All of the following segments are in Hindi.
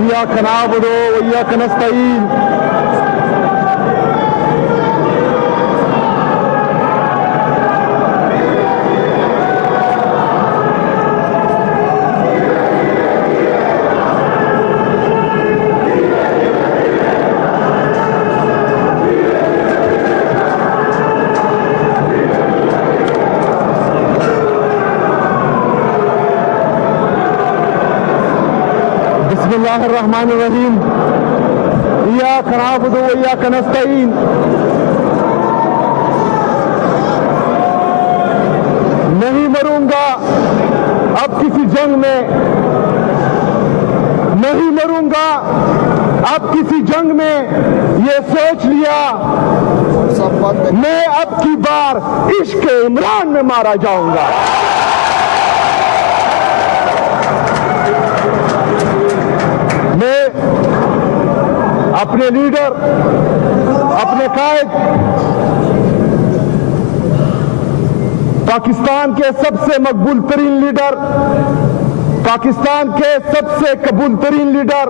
इय्याक नअबुदु व इय्याक नस्तईन बिस्मिल्लाहिर्रहमानिर्रहीम इय्याक नअबुदु व इय्याक नस्तईन नहीं मरूंगा अब किसी जंग में, नहीं मरूंगा अब किसी जंग में, ये सोच लिया मैं अब की बार इश्क इमरान में मारा जाऊंगा। मैं अपने लीडर, अपने कायद, पाकिस्तान के सबसे मकबूल तरीन लीडर, पाकिस्तान के सबसे कबूल तरीन लीडर,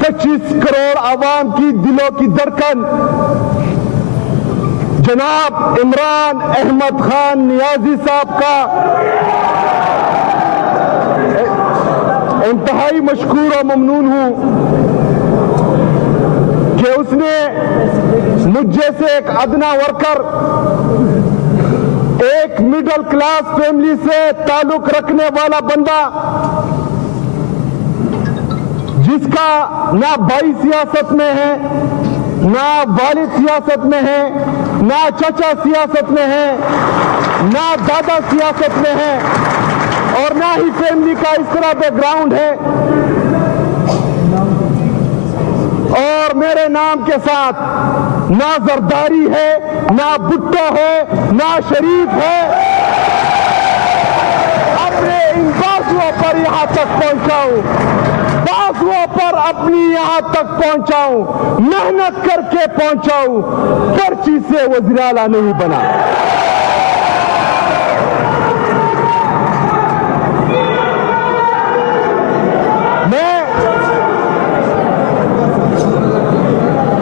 25 करोड़ आवाम की दिलों की धड़कन जनाब इमरान अहमद खान नियाजी साहब का इंतहाई मशकूर और ममनून हूं कि उसने मुझ जैसे एक अदना वर्कर, एक मिडिल क्लास फैमिली से ताल्लुक रखने वाला बंदा, जिसका ना भाई सियासत में है, ना वालिद सियासत में है, ना चाचा सियासत में है, ना दादा सियासत में है और ना ही फैमिली का इस तरह बैकग्राउंड है, और मेरे नाम के साथ ना जरदारी है, ना भुट्टो है, ना शरीफ है, अपने इन बाजुओं पर यहां तक पहुंचाऊं, बाजुओं पर अपनी यहां तक पहुंचाऊं, मेहनत करके पहुंचाऊं, पर्ची से वज़ीर आला नहीं बना।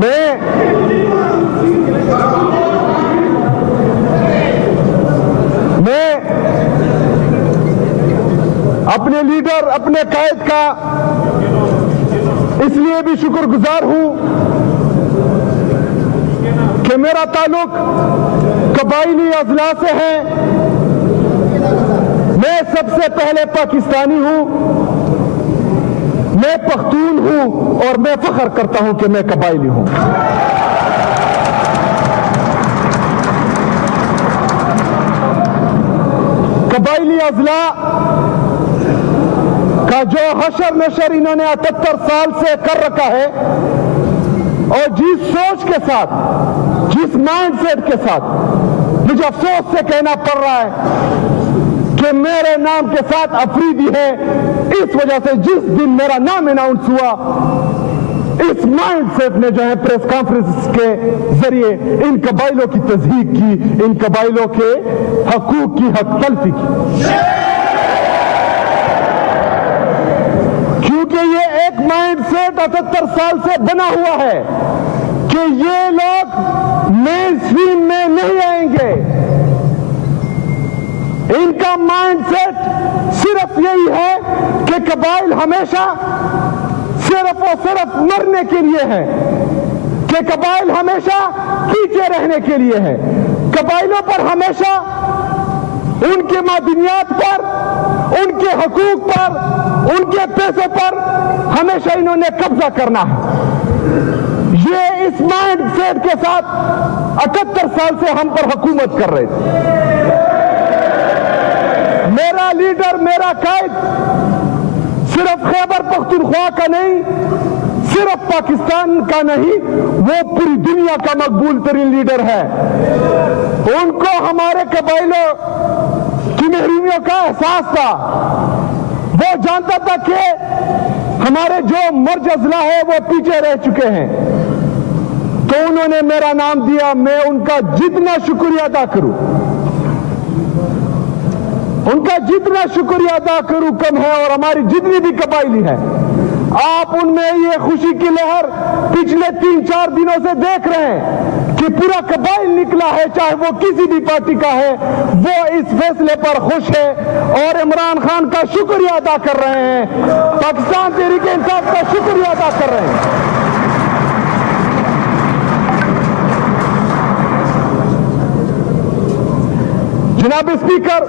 मैं अपने लीडर, अपने कायद का इसलिए भी शुक्रगुजार हूं कि मेरा ताल्लुक कबायली अजला से है। मैं सबसे पहले पाकिस्तानी हूं, मैं पख्तून हूं और मैं फख्र करता हूं कि मैं कबायली हूं। कबायली अजला का जो हशर नशर इन्होंने 78 साल से कर रखा है और जिस सोच के साथ, जिस माइंडसेट के साथ, मुझे अफसोस से कहना पड़ रहा है कि मेरे नाम के साथ अफरीदी है। इस वजह से जिस दिन मेरा नाम अनाउंस हुआ, इस माइंडसेट ने जो है प्रेस कॉन्फ्रेंस के जरिए इन कबाइलों की तस्दीक की, इन कबाइलों के हकूक की हक तलफी की, क्योंकि ये एक माइंडसेट 78 साल से बना हुआ है कि ये लोग मेन स्ट्रीम में नहीं आएंगे। इनका माइंडसेट सिर्फ यही है कि कबाइल हमेशा सिर्फ और सिर्फ मरने के लिए है, कि कबाइल हमेशा पीछे रहने के लिए है। कबाइलों पर हमेशा उनके मादनियात पर, उनके हकूक पर, उनके पैसों पर हमेशा इन्होंने कब्जा करना है। ये इस माइंडसेट के साथ 78 साल से हम पर हुकूमत कर रहे थे। मेरा लीडर, मेरा कायद सिर्फ खैबर पख्तूनख्वा का नहीं, सिर्फ पाकिस्तान का नहीं, वो पूरी दुनिया का मकबूल तरीन लीडर है। उनको हमारे कबाइलों की महरूमियों का एहसास था। वो जानता था कि हमारे जो मर्ज अजला है वो पीछे रह चुके हैं, तो उन्होंने मेरा नाम दिया। मैं उनका जितना शुक्रिया अदा करूं, उनका जितना शुक्रिया अदा करूं कम है, और हमारी जितनी भी कबायली है, आप उनमें ये खुशी की लहर पिछले 3-4 दिनों से देख रहे हैं कि पूरा कबाइल निकला है, चाहे वो किसी भी पार्टी का है, वो इस फैसले पर खुश है और इमरान खान का शुक्रिया अदा कर रहे हैं, पाकिस्तान तहरीक इंसाफ का शुक्रिया अदा कर रहे हैं। जनाब स्पीकर,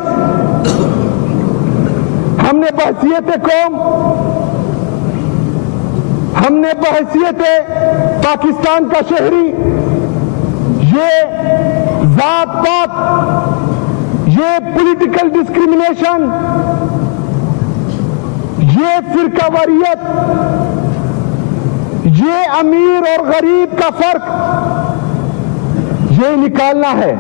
हमने बहसीयत कौम, हमने बहसीयत पाकिस्तान का शहरी, ये जात पात, ये पॉलिटिकल डिस्क्रिमिनेशन, ये फिरकावारियत, ये अमीर और गरीब का फर्क, ये निकालना है।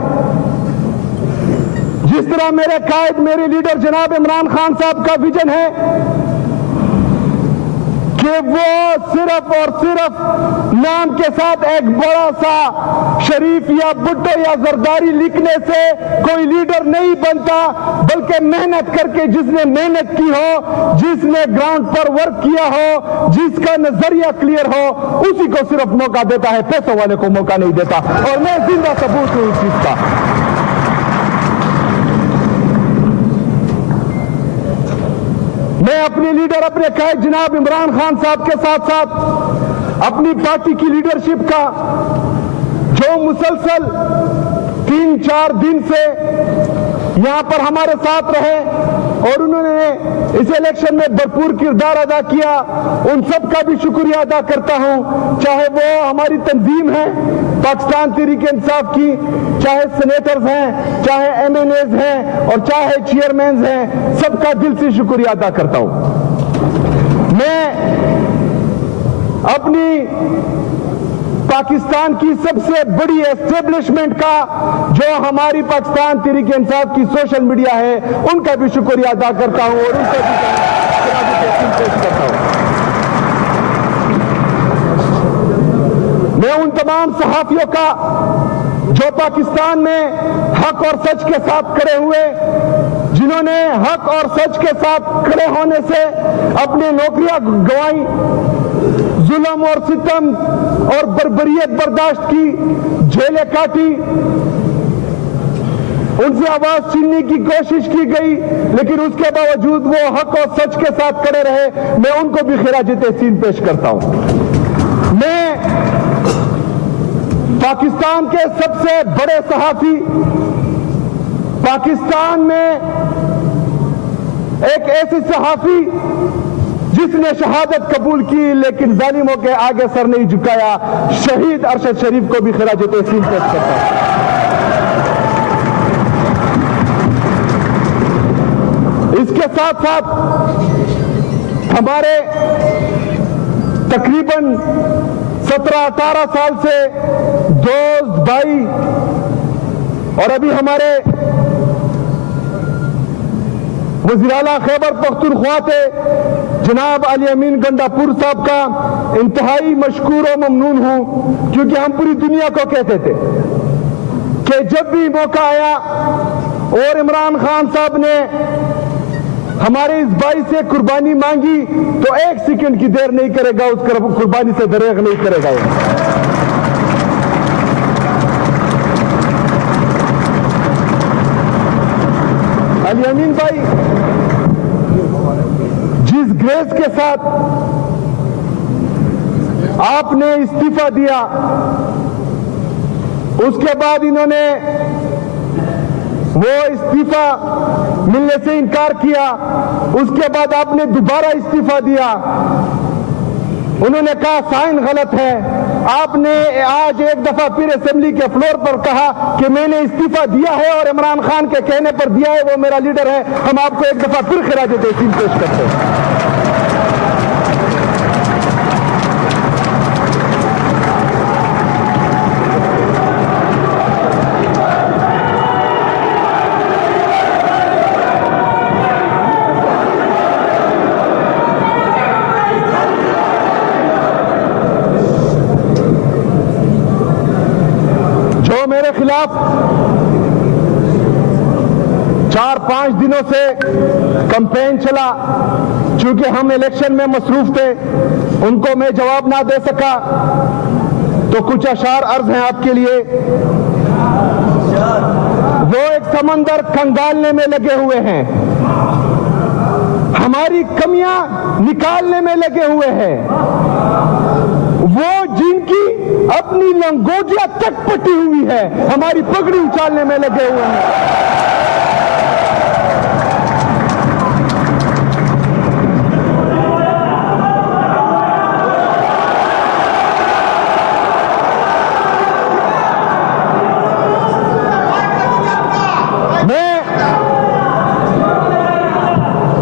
जिस तरह मेरे कायद, मेरे लीडर जनाब इमरान खान साहब का विजन है कि वो सिर्फ और सिर्फ नाम के साथ एक बड़ा सा शरीफ या भुट्टो या जरदारी लिखने से कोई लीडर नहीं बनता, बल्कि मेहनत करके, जिसने मेहनत की हो, जिसने ग्राउंड पर वर्क किया हो, जिसका नजरिया क्लियर हो, उसी को सिर्फ मौका देता है, पैसों वाले को मौका नहीं देता। और मैं जिंदा सबूत हूं इस चीज का। मैं अपने लीडर, अपने कायद जनाब इमरान खान साहब के साथ साथ अपनी पार्टी की लीडरशिप का, जो मुसलसल 3-4 दिन से यहां पर हमारे साथ रहे और उन्होंने इस इलेक्शन में भरपूर किरदार अदा किया, उन सब का भी शुक्रिया अदा करता हूं। चाहे वो हमारी तंजीम है पाकिस्तान तहरीक इंसाफ की, चाहे सेनेटर्स हैं, चाहे एमएनएज हैं और चाहे चेयरमैन हैं, सबका दिल से शुक्रिया अदा करता हूं। मैं अपनी पाकिस्तान की सबसे बड़ी एस्टेब्लिशमेंट का, जो हमारी पाकिस्तान तहरीक इंसाफ की सोशल मीडिया है, उनका भी शुक्रिया अदा करता हूं और उनसे भी पेश करता हूं। मैं उन तमाम सहाफियों का जो पाकिस्तान में हक और सच के साथ खड़े हुए, जिन्होंने हक और सच के साथ खड़े होने से अपनी नौकरियां गंवाई, जुल्म और सितम और बर्बरियत बर्दाश्त की, जेलें काटी, उनसे आवाज छीनने की कोशिश की गई, लेकिन उसके बावजूद वो हक और सच के साथ खड़े रहे। मैं उनको भी खिराज तहसीन पेश करता हूं। मैं पाकिस्तान के सबसे बड़े सहाफी, पाकिस्तान में एक ऐसे सहाफी जिसने शहादत कबूल की लेकिन जालिमों के आगे सर नहीं झुकाया, शहीद अरशद शरीफ को भी खिराज तहसीन पेश करता हूं। इसके साथ साथ हमारे तकरीबन 17-18 साल से दोस्त भाई और अभी हमारे वज़ीर-ए-आला खैबर पख्तूनख्वा थे जनाब अली अमीन गंडापुर साहब का इंतहाई मशकूर और ममनून हूं, क्योंकि हम पूरी दुनिया को कहते थे कि जब भी मौका आया और इमरान खान साहब ने हमारे इस भाई से कुर्बानी मांगी तो 1 सेकंड की देर नहीं करेगा, उस कुर्बानी से दरेग नहीं करेगा। अली अमीन भाई जिस ग्रेस के साथ आपने इस्तीफा दिया, उसके बाद इन्होंने वो इस्तीफा मिलने से इनकार किया, उसके बाद आपने दोबारा इस्तीफा दिया। उन्होंने कहा साइन गलत है। आपने आज एक दफा फिर असेंबली के फ्लोर पर कहा कि मैंने इस्तीफा दिया है और इमरान खान के कहने पर दिया है, वो मेरा लीडर है। हम आपको एक दफा फिर खिराज तहसीन पेश करते हैं। मेरे खिलाफ 4-5 5 दिनों से कैंपेन चला, चूंकि हम इलेक्शन में मसरूफ थे, उनको मैं जवाब ना दे सका, तो कुछ अशार अर्ज हैं आपके लिए। वो एक समंदर खंगालने में लगे हुए हैं, हमारी कमियां निकालने में लगे हुए हैं, वो जिनकी अपनी लंगोटियां तक पटी हुई है हमारी पगड़ी उछालने में लगे हुए हैं।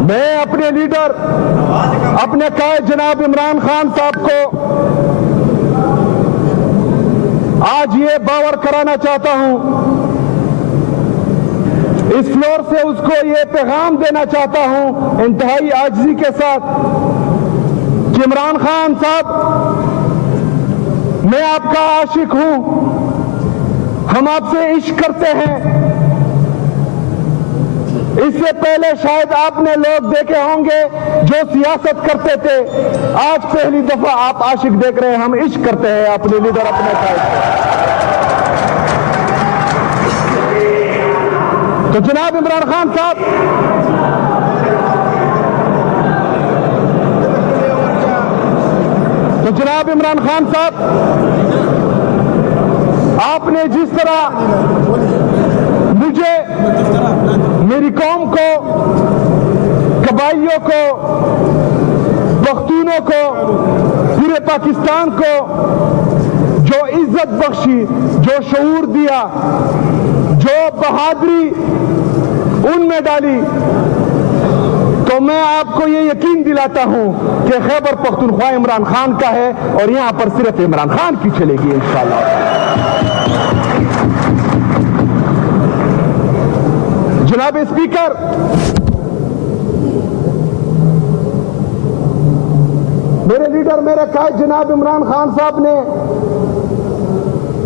मैं अपने लीडर, अपने कायद जनाब इमरान खान साहब को आज ये बावर कराना चाहता हूं, इस फ्लोर से उसको ये पैगाम देना चाहता हूं इंतहाई आजिज़ी के साथ कि इमरान खान साहब, मैं आपका आशिक हूं, हम आपसे इश्क करते हैं। इससे पहले शायद आपने लोग देखे होंगे जो सियासत करते थे, आज पहली दफा आप आशिक देख रहे हैं, हम इश्क करते हैं अपने लीडर, अपने कायद। तो जनाब इमरान खान साहब, आपने जिस तरह मुझे, मेरी कौम को, कबाइलियों को, पख्तूनों को, पूरे पाकिस्तान को जो इज्जत बख्शी, जो शऊर दिया, जो बहादुरी उनमें डाली, तो मैं आपको ये यकीन दिलाता हूं कि खैबर पख्तूनख्वा इमरान खान का है और यहां पर सिर्फ इमरान खान की चलेगी इंशाअल्लाह। जनाब स्पीकर, मेरे लीडर, मेरे कायद जनाब इमरान खान साहब ने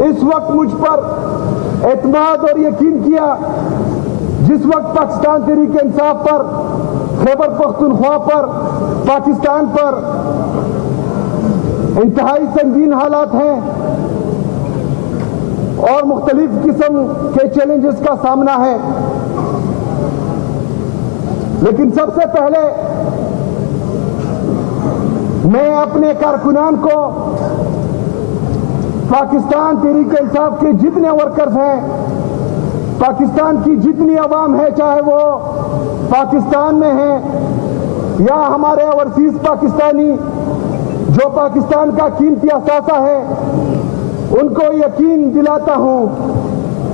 इस वक्त मुझ पर एतमाद और यकीन किया जिस वक्त पाकिस्तान तहरीक इंसाफ पर, खैबर पख्तूनख्वा पर, पाकिस्तान पर इंतहाई संगीन हालात हैं और मुख्तलिफ किस्म के चैलेंजेस का सामना है। लेकिन सबसे पहले मैं अपने कारकुनान को, पाकिस्तान तहरीक इंसाफ के जितने वर्कर्स हैं, पाकिस्तान की जितनी अवाम है, चाहे वो पाकिस्तान में है या हमारे ओवरसीज पाकिस्तानी जो पाकिस्तान का कीमती असासा है, उनको यकीन दिलाता हूं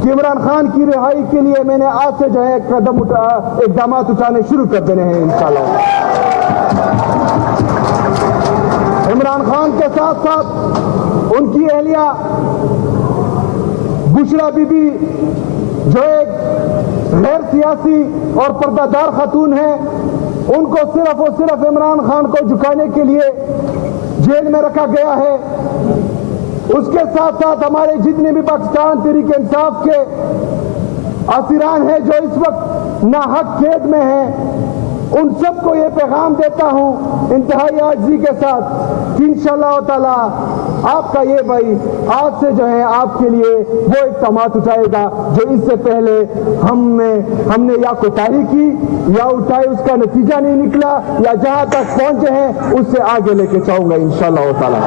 कि इमरान खान की रिहाई के लिए मैंने आज से जो है इकदाम उठाने शुरू कर देने हैं इंशाअल्लाह। इमरान खान के साथ साथ उनकी अहलिया बुशरा बीबी जो एक गैर सियासी और पर्दादार खातून है, उनको सिर्फ और सिर्फ इमरान खान को झुकाने के लिए जेल में रखा गया है। उसके साथ साथ हमारे जितने भी पाकिस्तान तहरीक इंसाफ के असीरान हैं जो इस वक्त नाहक कैद में हैं, उन सबको ये पैगाम देता हूं इंतहाई आजिज़ी के साथ कि इंशाअल्लाह ताला आपका ये भाई आज से जो है आपके लिए वो इक़दाम उठाएगा जो इससे पहले हमने या कोताही की या उठाए, उसका नतीजा नहीं निकला, या जहां तक पहुंचे हैं उससे आगे लेके जाऊंगा इंशाअल्लाह ताला।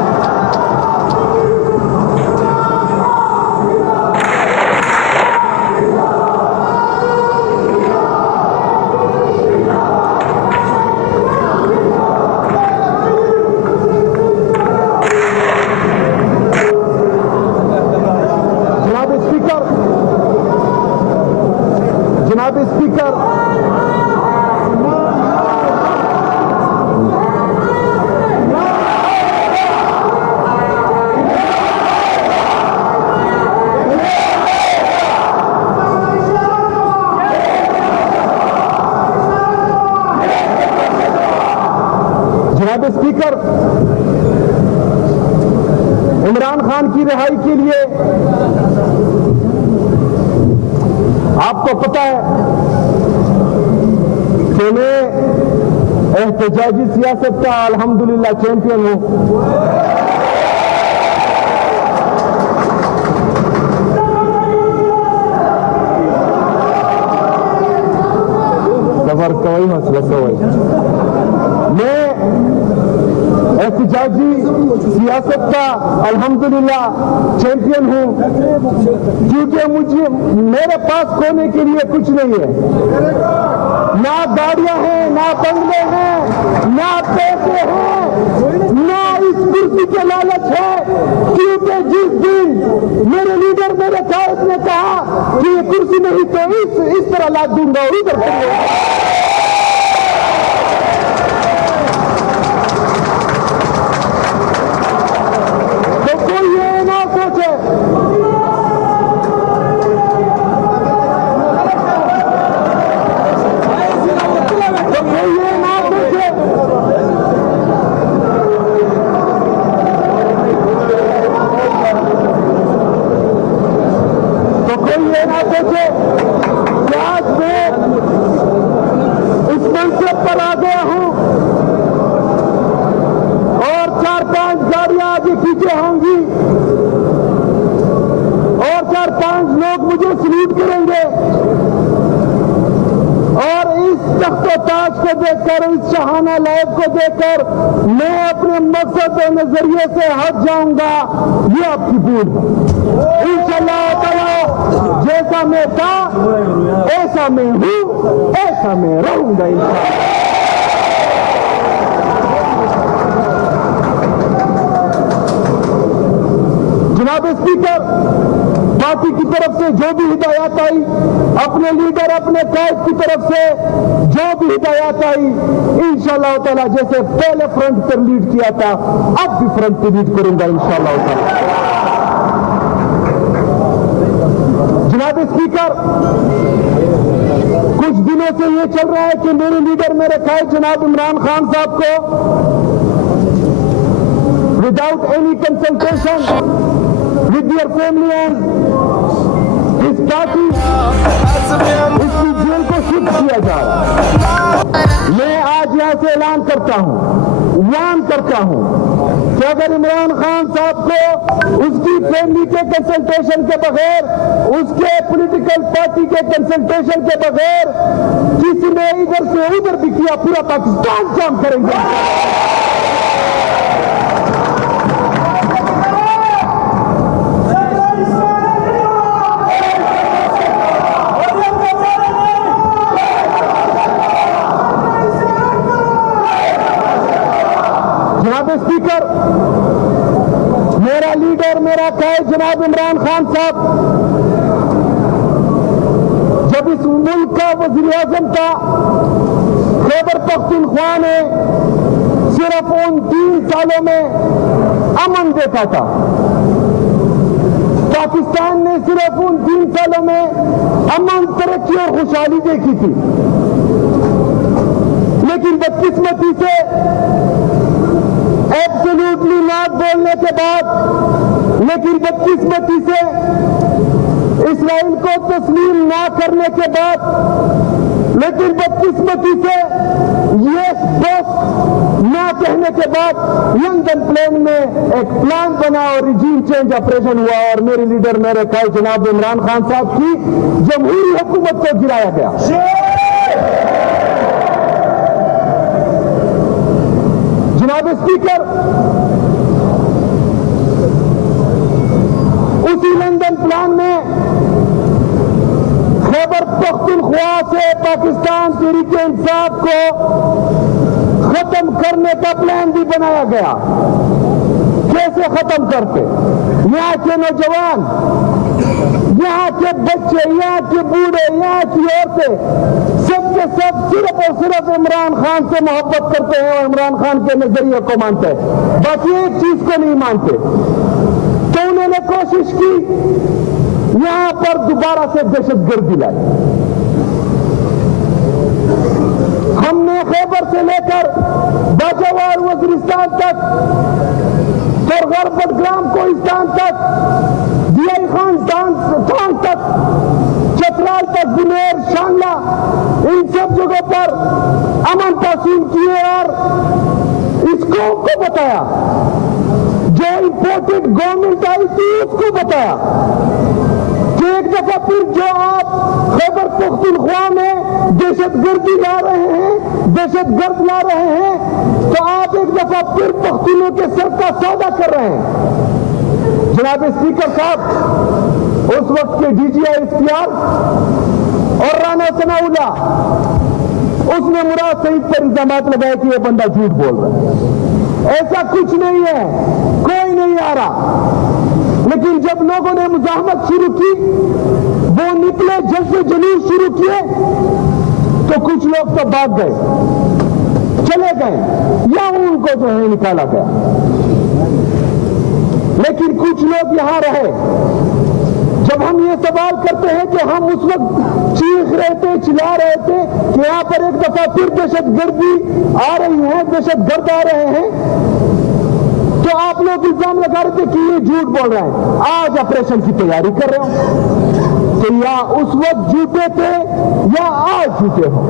जनाब स्पीकर, इमरान खान की रिहाई के लिए आपको पता है एहतजाजी सियासत का अल्हम्दुलिल्लाह चैंपियन हूँ। मैं एहतजाजी सियासत का अल्हम्दुलिल्लाह चैंपियन हूँ, क्योंकि मेरे पास खोने के लिए कुछ नहीं है। ना गाड़ियां हैं, ना बंगले हैं, ना पैसे हैं, ना इस कुर्सी के लालच है, क्योंकि जिस दिन मेरे लीडर मेरे कायद ने कहा कि ये कुर्सी नहीं तो इस तरह ला दूंगा, उधर पर आ गया हूं और 4-5 गाड़ियां आगे पीछे होंगी और 4-5 लोग मुझे सल्यूट करेंगे और इस तख्त-ओ-ताज को देखकर, इस शहाना लाइफ को देखकर मैं अपने मकसद और नजरिए से हट जाऊंगा। ये आपकी भूल है। इंशाअल्लाह ताला जैसा मैं था ऐसा मैं हूं, ऐसा मैं रहूंगा इंशाअल्लाह। जनाब स्पीकर, पार्टी की तरफ से जो भी हिदायत आई, अपने लीडर अपने कायद की तरफ से जो भी हिदायत आई, इंशाअल्लाह ताला जैसे पहले फ्रंट पर लीड किया था अब भी फ्रंट पर लीड करूंगा इंशाअल्लाह ताला। जनाब स्पीकर, कुछ दिनों से ये चल रहा है कि मेरे लीडर मेरे कायद जनाब इमरान खान साहब को without any consultation with your family and his party इसकी जेल को शिफ्ट किया जा रहा है। मैं आज यहां से ऐलान करता हूं, वार्न करता हूं कि अगर इमरान खान साहब को उसकी फैमिली के कंसल्टेशन के बगैर, उसके पॉलिटिकल पार्टी के कंसल्टेशन के बगैर किसी ने इधर से उधर भी किया, पूरा पाकिस्तान जाम करेंगे। जनाब स्पीकर, मेरा लीडर मेरा कायद जनाब इमरान खान साहब जब इस मुल्क का वज़ीर आज़म था, खैबर पख्तूनख्वा ने सिर्फ उन 3 सालों में अमन देखा था। पाकिस्तान ने सिर्फ उन 3 सालों में अमन, तरक्की और खुशहाली देखी थी। लेकिन बदकिस्मती से एब्सोल्युटली नॉट बोलने के बाद, लेकिन बदकिस्मती से इस्राइल को तस्लीम ना करने के बाद, लेकिन बदकिस्मती से यस बस ना कहने के बाद लंदन प्लेन में एक प्लान बना और रिजीम चेंज ऑपरेशन हुआ और मेरे लीडर मेरे कायद जनाब इमरान खान साहब की जमहूरी हुकूमत को गिराया गया। जनाब स्पीकर, उसी लंदन प्लान में खैबर पख्तूनख्वा से पाकिस्तान तहरीक-ए-इंसाफ को खत्म करने का प्लान भी बनाया गया। कैसे खत्म करते? यहाँ के नौजवान, यहाँ के बच्चे, यहाँ के बूढ़े, यहाँ की औरतें सबके सब सिर्फ और सिर्फ इमरान खान से मोहब्बत करते हैं और इमरान खान के नजरिए को मानते हैं, बाकी एक चीज को नहीं मानते। तो उन्होंने कोशिश की यहां पर दोबारा से दहशतगर्दी लाई। हमने खैबर से लेकर बाजावार वजीरिस्तान तक और गरबतग्राम कोहिस्तान तक, दियाई खान टांग तक, चतराल तक, बुनेर, शांगला, इन सब जगहों पर अमन कुरान तहसीन किए और इस कौम को बताया, जो इंपोर्टेड गवर्नमेंट आई थी उसको बताया कि एक दफा फिर जो आप खैबर पख्तूनख्वा में दहशतगर्दी ला रहे हैं, दहशतगर्द ला रहे हैं, तो आप एक दफा फिर पख्तूनों के सर का सौदा कर रहे हैं। जनाब स्पीकर साहब, उस वक्त के DGI इख्तियार और राना सनाउल्लाह, उसने मुराद सईद पर इल्जामात लगाए कि यह बंदा झूठ बोल रहा है। ऐसा कुछ नहीं है, कोई नहीं आ रहा। लेकिन जब लोगों ने मुजाहमत शुरू की, वो निकले, जलसे जुलूस शुरू किए, तो कुछ लोग तो भाग गए, चले गए, या उनको जो है निकाला गया। लेकिन कुछ लोग यहां रहे। जब हम ये सवाल करते हैं कि हम उस वक्त चीख रहे थे, चिल्ला रहे थे कि यहां पर एक दफा फिर दहशतगर्दी आ रही है, दहशतगर्द आ रहे हैं, तो आप लोग इल्जाम लगा रहे थे कि ये झूठ बोल रहे हैं। आज ऑपरेशन की तैयारी कर रहे हो, तो या उस वक्त झूठे थे या आज झूठे हो,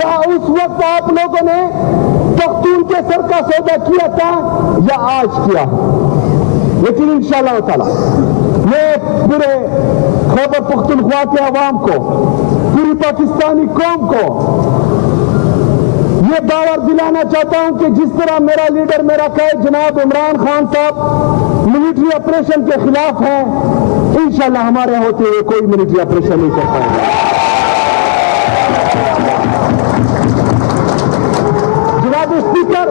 या उस वक्त आप लोगों ने पख्तून के सर का सौदा किया था या आज किया। लेकिन इंशाअल्लाह ताला मैं पूरे खैबर पख्तूनख्वा के अवाम को, पूरी पाकिस्तानी कौम को ये बावर दिलाना चाहता हूं कि जिस तरह मेरा लीडर, मेरा कायद जनाब इमरान खान साहब मिलिट्री ऑपरेशन के खिलाफ है, इंशाअल्लाह हमारे होते हुए कोई मिलिट्री ऑपरेशन नहीं कर पाएगा। जनाब स्पीकर,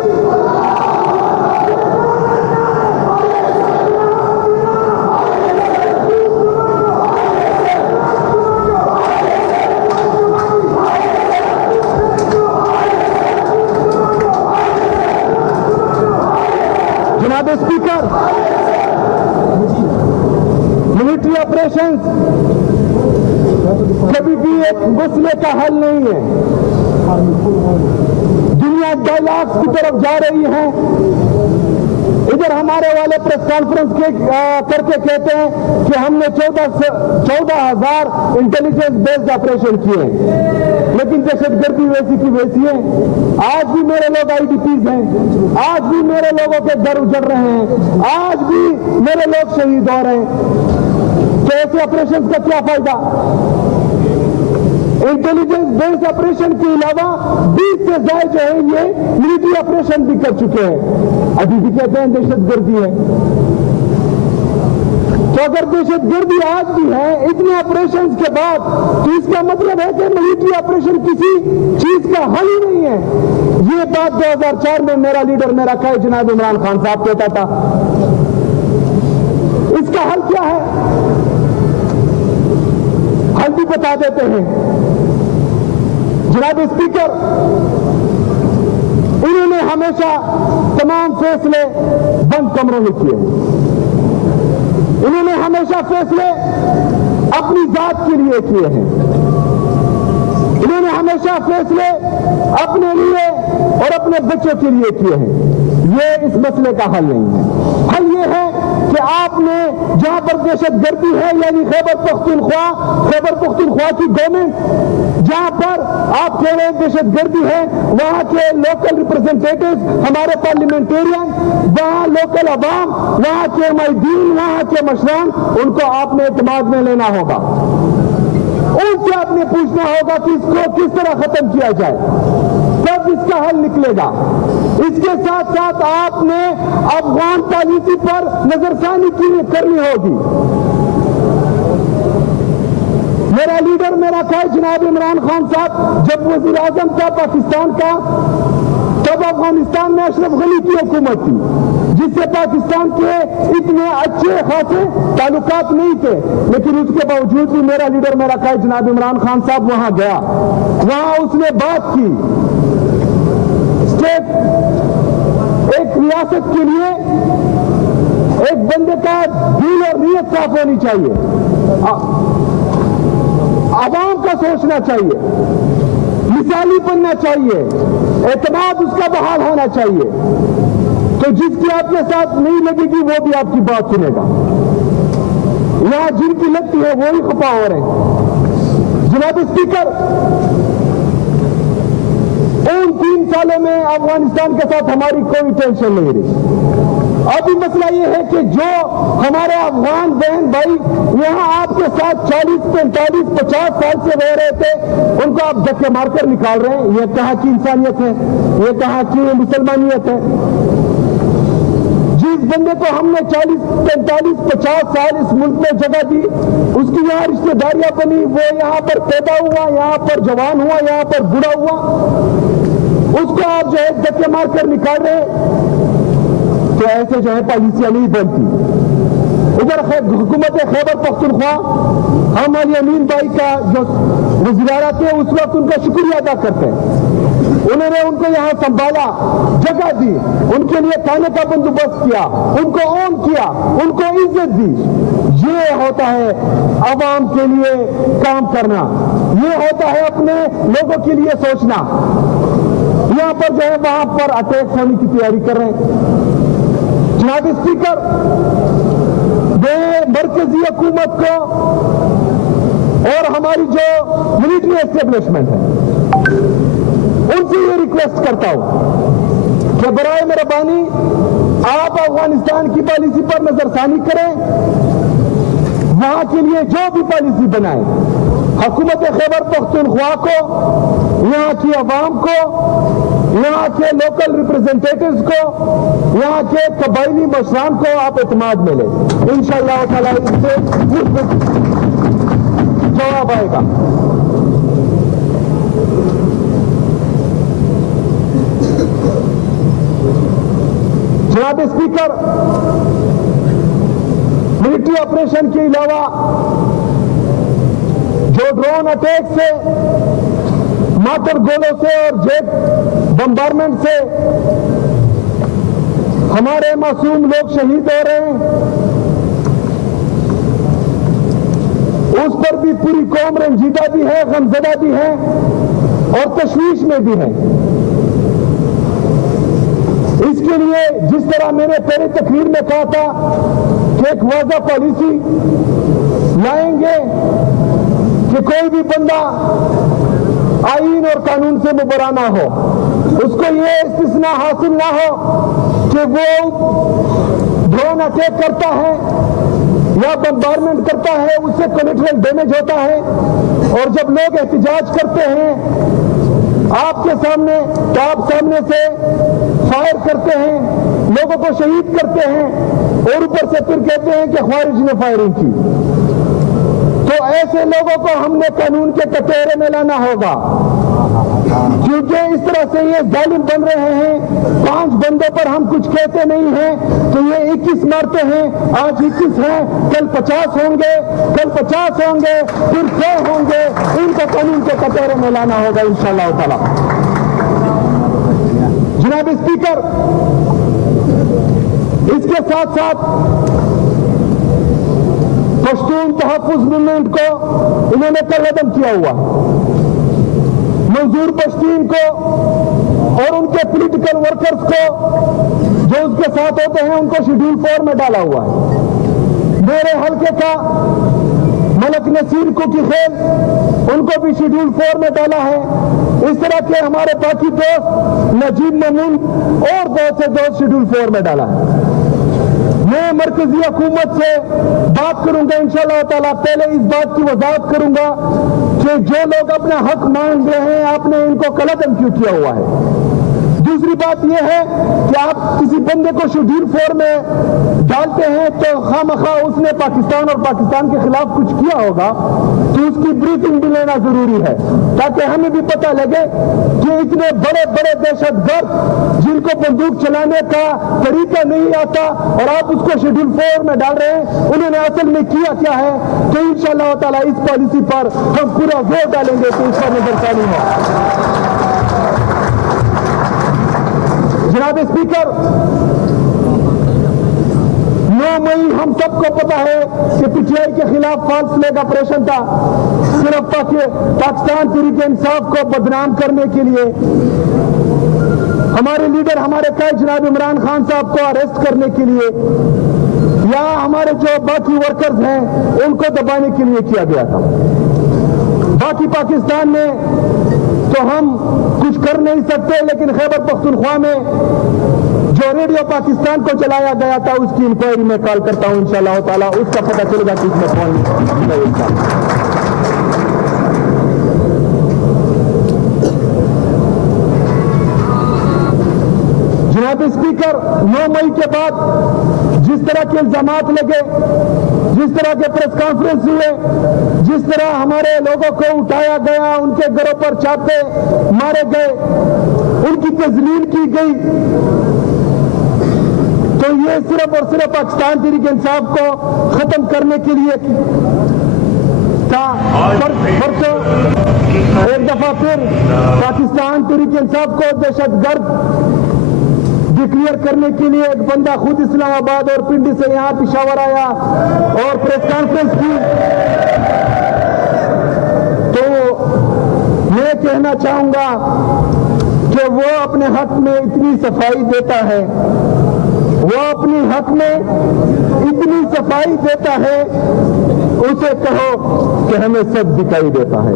स्पीकर, मिलिट्री ऑपरेशन कभी भी एक मसले का हल नहीं है। दुनिया डायलॉग्स की तरफ जा रही है। इधर हमारे वाले प्रेस कॉन्फ्रेंस करके कहते हैं कि हमने 14,000 इंटेलिजेंस बेस्ड ऑपरेशन किए, लेकिन दहशतगर्दी वैसी की वैसी है। आज भी मेरे लोग IDPs हैं, आज भी मेरे लोगों के घर उजड़ रहे हैं, आज भी मेरे लोग शहीद हो रहे हैं। तो ऐसे ऑपरेशन का क्या फायदा? इंटेलिजेंस बेस्ड ऑपरेशन के अलावा 20 से ज्यादा जो है ये मिलिट्री ऑपरेशन भी कर चुके हैं, अभी भी कहते हैं दहशतगर्दी है। तो अगर दहशतगर्दी आज भी है इतने ऑपरेशन के बाद, तो इसका मतलब है कि मिलिट्री ऑपरेशन किसी चीज का हल ही नहीं है। ये बात 2004 में मेरा लीडर, मेरा कायद जनाब इमरान खान साहब कहता था। इसका हल क्या है? हल भी बता देते हैं। जनाब स्पीकर, इन्होंने हमेशा तमाम फैसले बंद कमरों में किए। इन्होंने हमेशा फैसले अपनी जात के लिए किए हैं। इन्होंने हमेशा फैसले अपने लिए और अपने बच्चों के लिए किए हैं। ये इस मसले का हल नहीं है। हल ये है कि आपने जहां पर दहशतगर्दी है, यानी खैबर पख्तूनख्वा की गवर्नमेंट जहां पर आप कह रहे हैं दहशतगर्दी है, वहां के लोकल रिप्रेजेंटेटिव, हमारे पार्लियामेंटेरियन, वहां लोकल अवाम, वहां के माहिदीन, वहां के मशरान, उनको आपने एतमाद में लेना होगा। उनसे आपने पूछना होगा कि इसको किस तरह खत्म किया जाए, तब इसका हल निकलेगा। इसके साथ साथ आपने अफगान पॉलिसी पर नजरसानी करनी होगी। मेरा लीडर, मेरा कायद जनाब इमरान खान साहब जब वजीर आजम था पाकिस्तान का, तब अफगानिस्तान में अशरफ गनी की हुकूमत थी, जिससे पाकिस्तान के इतने अच्छे खासे ताल्लुकात नहीं थे। लेकिन उसके बावजूद भी मेरा लीडर, मेरा कायद जनाब इमरान खान साहब वहां गया, वहां उसने बात की। स्टेट, एक रियासत के लिए एक बंदे का दिल और नीयत साफ होनी चाहिए, आवाम का सोचना चाहिए, मिसाली बनना चाहिए, एतमाद उसका बहाल होना चाहिए। तो जिसकी आपके साथ नहीं लगेगी वो भी आपकी बात सुनेगा। यहां जिनकी लगती है वो ही खफा हो रहे हैं। जनाब स्पीकर, सालों में अफगानिस्तान के साथ हमारी कोई टेंशन नहीं रही। अभी मसला ये है कि जो हमारे अफगान बहन भाई यहाँ आपके साथ 40, 45, 50 साल से रह रहे थे, उनको आप धक्के मारकर निकाल रहे हैं। ये कहाँ की इंसानियत है, ये कहाँ की मुसलमानियत है? जिस बंदे को हमने 40, 45, 50 साल इस मुल्क में जगह दी, उसकी यहाँ रिश्तेदारियां बनी, वो यहाँ पर पैदा हुआ, यहाँ पर जवान हुआ, यहाँ पर बूढ़ा हुआ, उसको आप जो है धक्के मारकर निकाल रहे हैं। तो ऐसे जो है पॉलिसियां नहीं बनती। इधर हुकूमत खैबर पख्तूनख्वा हम अली अमीन भाई का जो वज़ीर थे उस वक्त उनका शुक्रिया अदा करते हैं। उन्होंने उनको यहाँ संभाला, जगह दी, उनके लिए खाने का बंदोबस्त किया, उनको ऑन किया, उनको इज्जत दी। ये होता है अवाम के लिए काम करना, ये होता है अपने लोगों के लिए सोचना। यहाँ पर जो है वहां पर अटैक होने की तैयारी कर रहे हैं। जनाब स्पीकर, वे मरकजी हुकूमत को और हमारी जो मिलिट्री एस्टेब्लिशमेंट है उनसे ये रिक्वेस्ट करता हूं कि बराए मेहरबानी आप अफगानिस्तान की पॉलिसी पर नजरसानी करें, वहां के लिए जो भी पॉलिसी बनाए, हुकूमत खैबर पख्तूनख्वा को, यहाँ की अवाम को, यहाँ के लोकल रिप्रेजेंटेटिव्स को, यहाँ के कबायली मशरान को आप एतमाद में लें। इंशाअल्लाह ताला इससे जवाब आएगा। जनाब स्पीकर, मिलिट्री ऑपरेशन के अलावा जो ड्रोन अटैक से, मातर गोलों से और जेट बम्बारमेंट से हमारे मासूम लोग शहीद हो रहे हैं, उस पर भी पूरी कौम रंजीदा भी है, गमजदा भी है और तशवीश में भी है। इसके लिए जिस तरह मैंने पहले तकरीर में कहा था कि एक वाज़ा पॉलिसी लाएंगे कि कोई भी बंदा आईन और कानून से मुबरा ना हो, उसको ये इस्तिस्ना हासिल ना हो कि वो ड्रोन अटैक करता है या बम्बारमेंट करता है, उससे कोलेटरल डैमेज होता है। और जब लोग एहतजाज करते हैं आपके सामने, तो आप सामने से फायर करते हैं, लोगों को शहीद करते हैं और ऊपर से फिर कहते हैं कि ख्वारिज ने फायरिंग की। तो ऐसे लोगों को हमने कानून के कटोरे में लाना होगा, क्योंकि इस तरह से ये जालिम बन रहे हैं। 5 बंदों पर हम कुछ कहते नहीं हैं तो ये 21 मारते हैं। आज 21 हैं, कल 50 होंगे, कल 50 होंगे, फिर 100 होंगे। इनको कानून के कटोरे में लाना होगा इंशाअल्लाह ताला। जनाब स्पीकर, इसके साथ साथ पश्तून तहफ़्फ़ुज़ मूवमेंट को इन्होंने कलअदम किया हुआ, मंजूर पश्तीन को और उनके पॉलिटिकल वर्कर्स को जो उसके साथ होते हैं उनको शेड्यूल 4 में डाला हुआ है। मेरे हल्के का मलक नसीर कुकी खेल, उनको भी शेड्यूल 4 में डाला है। इस तरह के हमारे बाकी दोस्त नजीब ममून और बहुत से दोस्त शेड्यूल 4 में डाला है। मैं मरकजी हुकूमत से बात करूंगा इंशाअल्लाह ताला। पहले इस बात की वजाहत करूंगा कि जो लोग अपना हक मांग रहे हैं, आपने इनको कलअदम क्यों किया हुआ है। दूसरी बात यह है कि आप किसी बंदे को शेड्यूल 4 में डालते हैं तो खामखा उसने पाकिस्तान और पाकिस्तान के खिलाफ कुछ किया होगा, तो उसकी ब्रीफिंग भी लेना जरूरी है, ताकि हमें भी पता लगे कि इतने बड़े बड़े दहशतगर्द जिनको बंदूक चलाने का तरीका नहीं आता और आप उसको शेड्यूल 4 में डाल रहे हैं, उन्होंने असल में किया क्या है। तो इंशाअल्लाह ताला इस पॉलिसी पर हम पूरा जोर डालेंगे कि इस पर नजरसानी हो। जनाब स्पीकर, 9 मई हम सबको पता है कि पीटीआई के खिलाफ फॉल्स फ्लैग ऑपरेशन था, सिर्फ पाकिस्तान तहरीक इंसाफ को बदनाम करने के लिए। हमारे लीडर, हमारे कायद जनाब इमरान खान साहब को अरेस्ट करने के लिए या हमारे जो बाकी वर्कर्स हैं उनको दबाने के लिए किया गया था। बाकी पाकिस्तान में तो हम कुछ कर नहीं सकते। लेकिन खैबर पख्तूनख्वा में जो रेडियो पाकिस्तान को चलाया गया था उसकी इंक्वायरी में कॉल करता हूं इंशाअल्लाह ताला, उसका पता चलेगा कि इसमें कौन। जनाब स्पीकर, 9 मई के बाद जिस तरह के इल्जामात लगे, जिस तरह के प्रेस कॉन्फ्रेंस हुए, जिस तरह हमारे लोगों को उठाया गया, उनके घरों पर छापे मारे गए, उनकी तजलील की गई, तो ये सिर्फ और सिर्फ पाकिस्तान तहरीक इंसाफ को खत्म करने के लिए था। पर तो एक दफा फिर पाकिस्तान तहरीक इंसाफ को दहशतगर्द डिक्लेयर करने के लिए एक बंदा खुद इस्लामाबाद और पिंडी से यहां पिशावर आया और प्रेस कॉन्फ्रेंस की। तो मैं कहना चाहूंगा कि वो अपने हक में इतनी सफाई देता है, वो अपने हक में इतनी सफाई देता है, उसे कहो कि हमें सब दिखाई देता है।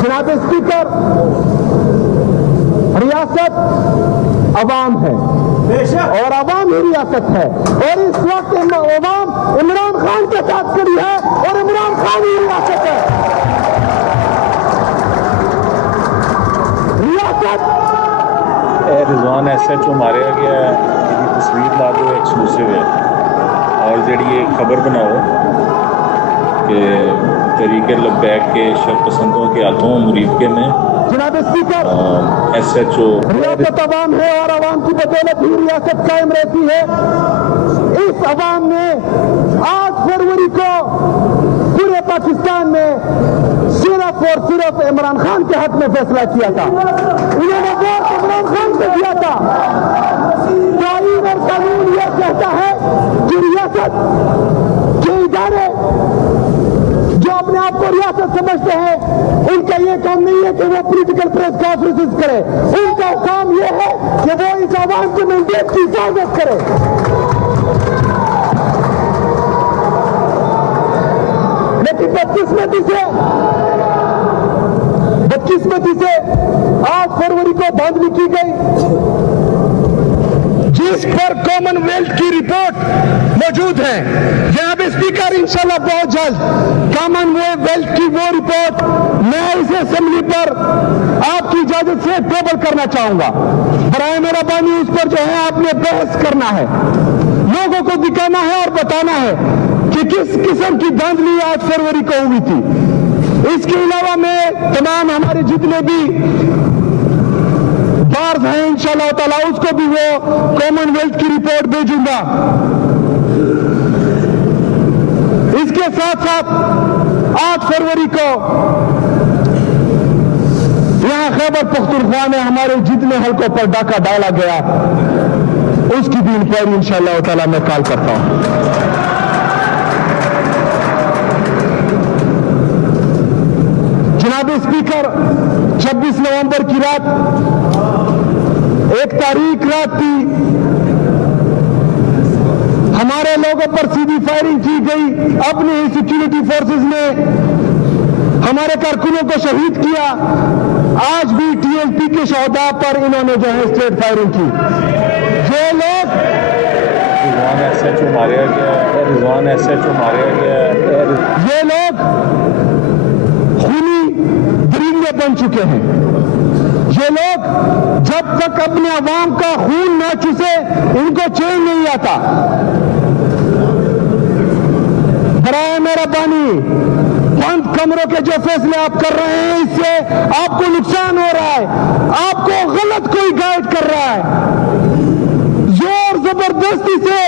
जनाब स्पीकर, रियासत अवाम है और अवाम ही रियासत है, और इस वक्त अवाम इमरान खान के साथ खड़ी है और इमरान खान ही रियासत है। रियासत रिजवान SHO मारा गया है, इसकी तस्वीर ला दो, एक्सक्लूसिव है। और जी ये खबर बनाओ कि तरीके लब्बैक के शरपसंदों के हाथों मुरीदके में जनाब स्पीकर SHO रियासत अवाम है और अवाम की बदौलत ही रियासत कायम रहती है। इस अवाम ने 8 फरवरी को पूरे पाकिस्तान में सिर्फ और सिर्फ इमरान खान के हक में फैसला किया था। उन्होंने वोट इमरान खान से दिया था। आईन और कानून यह कहता है कि रियासत के इदारे जो अपने आप को रियासत समझते हैं, उनका ये काम नहीं है कि वो पॉलिटिकल प्रेस कॉन्फ्रेंसेस करे। उनका काम ये है कि वो इस आवाम के मैंडेट की हिफाजत करे। लेकिन बदकिस्मती से 8 फरवरी को धांधली की गई, जिस पर कॉमनवेल्थ की रिपोर्ट मौजूद है। जनाब स्पीकर, इंशाल्लाह बहुत जल्द कॉमनवेल्थ की वो रिपोर्ट मैं इस असेंबली पर आपकी इजाजत से टेबल करना चाहूंगा। बराए मेहरबानी उस पर जो है आपने बहस करना है, लोगों को दिखाना है और बताना है कि किस किस्म की धांधली 8 फरवरी को हुई थी। इसके अलावा मैं तमाम हमारे जितने भी बार्स हैं इंशाअल्लाह ताला उसको भी वो कॉमनवेल्थ की रिपोर्ट भेजूंगा। इसके साथ साथ 8 फरवरी को यहां खैबर पख्तूनख्वा में हमारे जितने हलकों पर डाका डाला गया उसकी भी इंक्वायरी इंशाअल्लाह ताला मैं कॉल करता हूं। जनाब स्पीकर, 26 नवंबर की रात एक तारीख रात थी, हमारे लोगों पर सीधी फायरिंग की गई। अपने ही सिक्योरिटी फोर्सेस ने हमारे कारकुनों को शहीद किया। आज भी TLP के शोहदा पर इन्होंने जो है स्ट्रेट फायरिंग की। ये लोग रिजवान SHO मारा गया, रिजवान SHO मारा गया। ये लोग खूनी दरिंदे बन चुके हैं। ये लोग जब तक अपने अवाम का खून न चूसे इनको चैन नहीं आता। बराए मेहरबानी बंद कमरों के जो फैसले आप कर रहे हैं, इससे आपको नुकसान हो रहा है, आपको गलत कोई गाइड कर रहा है। जोर जबरदस्ती से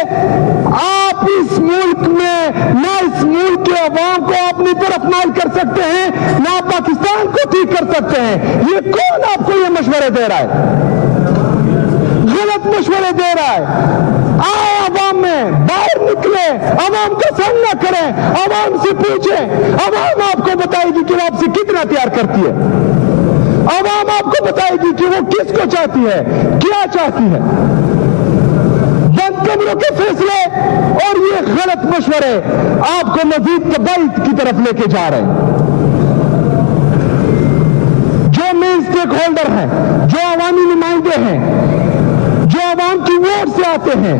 आप इस मुल्क में ना इस मुल्क के अवाम को अपनी तरफ माइल कर सकते हैं, ना पाकिस्तान को ठीक कर सकते हैं। ये कौन आपको ये मशवरे दे रहा है? गलत मशवरे दे रहा है। आए अवाम में बाहर निकले, अवाम का सामना करें, अवाम से पूछें। अवाम आपको बताएगी कि वो आपसे कितना प्यार करती है। अवाम आपको बताएगी कि वो किसको चाहती है, क्या चाहती है। बंद कमरों के फैसले और ये गलत मशवरे आपको मजीद तबाही की तरफ लेके जा रहे हैं। होल्डर हैं, जो अवामी नुमाइंदे हैं, जो अवाम की वोट से आते हैं,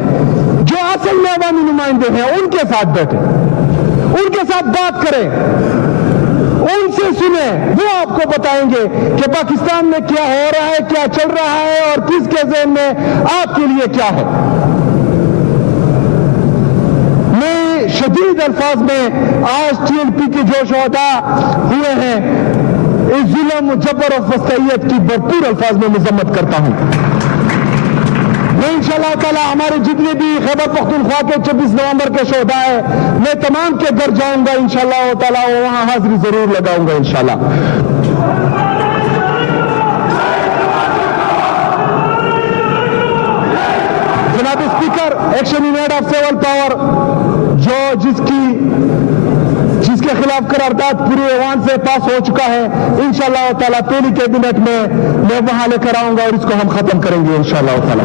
जो असल में अवामी नुमाइंदे हैं, उनके साथ बैठे, उनके साथ बात करें, उनसे सुने। वो आपको बताएंगे कि पाकिस्तान में क्या हो रहा है, क्या चल रहा है और किसके ज़हन में आपके लिए क्या है। मैं शदीद अल्फाज में आज TLP के जो शोहदा हुए हैं, इस जुल्म, जबर और फस्तैयत की भरपूर अल्फाज में मजम्मत करता हूं। मैं इंशाअल्लाह ताला हमारे जितने भी खैबर पख्तूनख्वा के 26 नवंबर के शोहदा है, मैं तमाम के घर जाऊंगा इंशाअल्लाह ताला, वहां हाजिरी जरूर लगाऊंगा इंशाअल्लाह। जनाब speaker, action in aid of civil power जो जिसके खिलाफ करारदाद पूरे ऐवान से पास हो चुका है, इंशाअल्लाह ताला पहली कैबिनेट में मैं वहां लेकर आऊंगा और इसको हम खत्म करेंगे इंशाअल्लाह ताला।